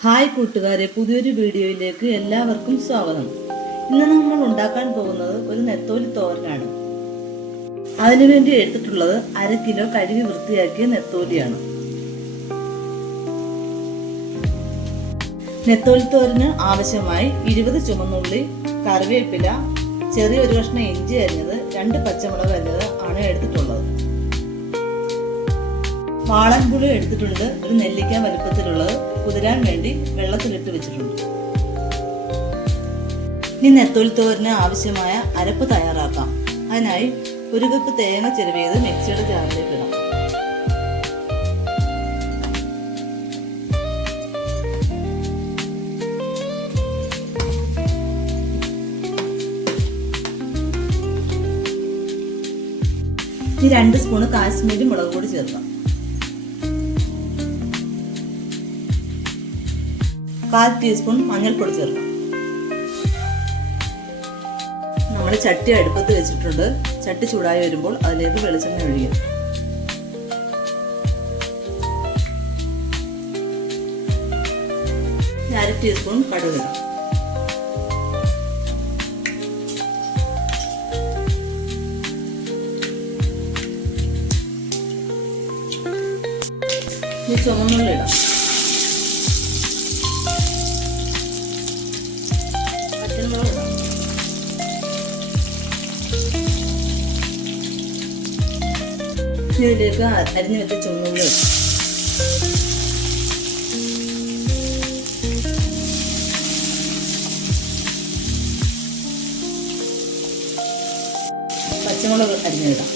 Hi കൂട്ടുകാരെ പുതിയൊരു വീഡിയോയിലേക്ക് എല്ലാവർക്കും സ്വാഗതം. ഇന്ന് നമ്മൾ ഉണ്ടാക്കാൻ പോകുന്നത് ഒരു നെത്തോലി തോരനാണ്. അതിനുവേണ്ടി എടുത്തിട്ടുള്ളത് അര കിലോ കഴുകി വൃത്തിയാക്കിയ നെത്തോലിയാണ്. നെത്തോലി തോരന് ആവശ്യമായി ഇരുപത് ചുമന്നുള്ളി കറിവേപ്പില ചെറിയൊരു കഷ്ണം ഇഞ്ചി അരിഞ്ഞത് രണ്ട് പച്ചമുളക് അരിഞ്ഞത് ആണ് എടുത്തിട്ടുള്ളത്. വാളൻപുളി എടുത്തിട്ടുണ്ട് ഒരു നെല്ലിക്ക വലുപ്പത്തിലുള്ളത്. കുതിരാൻ വേണ്ടി വെള്ളത്തിലിട്ട് വെച്ചിട്ടുണ്ട്. ഇനി നെത്തോലി ആവശ്യമായ അരപ്പ് തയ്യാറാക്കാം. അതിനായി ഒരു കപ്പ് തേങ്ങ ചെരുവിയത് മിക്സിയുടെ ജാറിലേക്ക് ഇടാം. ഈ രണ്ട് സ്പൂണ് കാശ്മീരി മുളക് പൊടി ചേർക്കാം. കാൽ ടീസ്പൂൺ മഞ്ഞൾപ്പൊടി ചേർക്കാം. നമ്മൾ ചട്ടി അടുപ്പത്ത് വെച്ചിട്ടുണ്ട്. ചട്ടി ചൂടായി വരുമ്പോൾ അതിലേക്ക് വെളിച്ചെണ്ണ ഒഴിയും അര ടീസ്പൂൺ കടുക് ഇടാം. പച്ചമുളക് ഇതിലേക്ക് അരിഞ്ഞു വെച്ച ചുമന്നുള്ളി പച്ചമുളക് അരിഞ്ഞിടാം.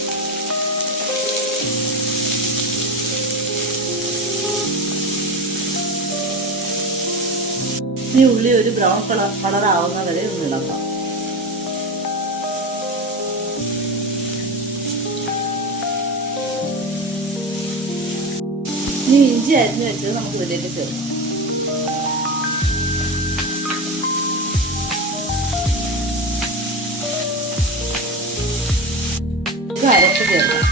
ഈ ഉള്ളി ഒരു ബ്രൗൺ കളർ കളർ ആവുന്ന വരെ ഒന്ന് ഇളക്കാം. ഇനി ഇഞ്ചി അരിഞ്ഞു വെച്ചത് നമുക്ക് ഇതിലേക്ക് ചേർക്കാം. അരച്ച് ചേർക്കാം.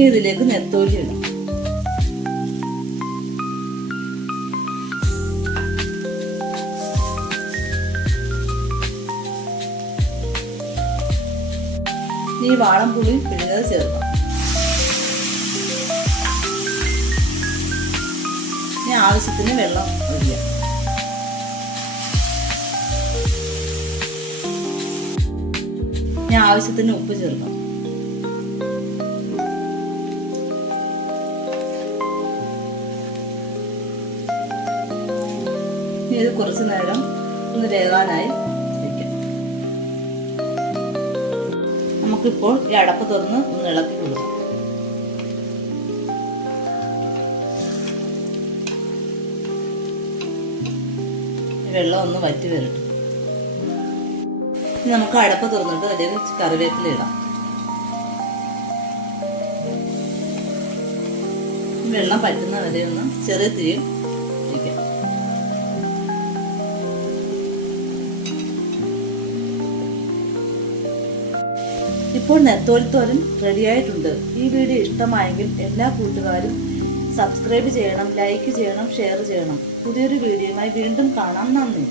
ഇനി ഇതിലേക്ക് നെത്തോലി ഇടാം ഈ വാളം പുളി പിഴിഞ്ഞത് ചേർക്കാം. ഇനി ആവശ്യത്തിന് വെള്ളം ഒഴിക്കാം ഇനി ആവശ്യത്തിന് ഉപ്പ് ചേർക്കാം. ഇത് കുറച്ച് നേരം ഒന്ന് വേകാനായി വയ്ക്കാം നമുക്കിപ്പോൾ ഈ അടപ്പ് തുറന്ന് ഒന്ന് ഇളക്കി കൊടുക്കാം. വെള്ളം ഒന്ന് വറ്റി വരട്ടെ. നമുക്ക് അടപ്പ് തുറന്നിട്ട് അതിലേക്ക് കറിവേപ്പില ഇടാം. വെള്ളം പറ്റുന്ന വരെ ഒന്ന് ചെറിയ തീയിൽ ഇപ്പോൾ നെത്തോലിത്തോരൻ റെഡിയായിട്ടുണ്ട്. ഈ വീഡിയോ ഇഷ്ടമായെങ്കിൽ എല്ലാ കൂട്ടുകാരും സബ്സ്ക്രൈബ് ചെയ്യണം ലൈക്ക് ചെയ്യണം ഷെയർ ചെയ്യണം. പുതിയൊരു വീഡിയോയുമായി വീണ്ടും കാണാം. നന്ദി.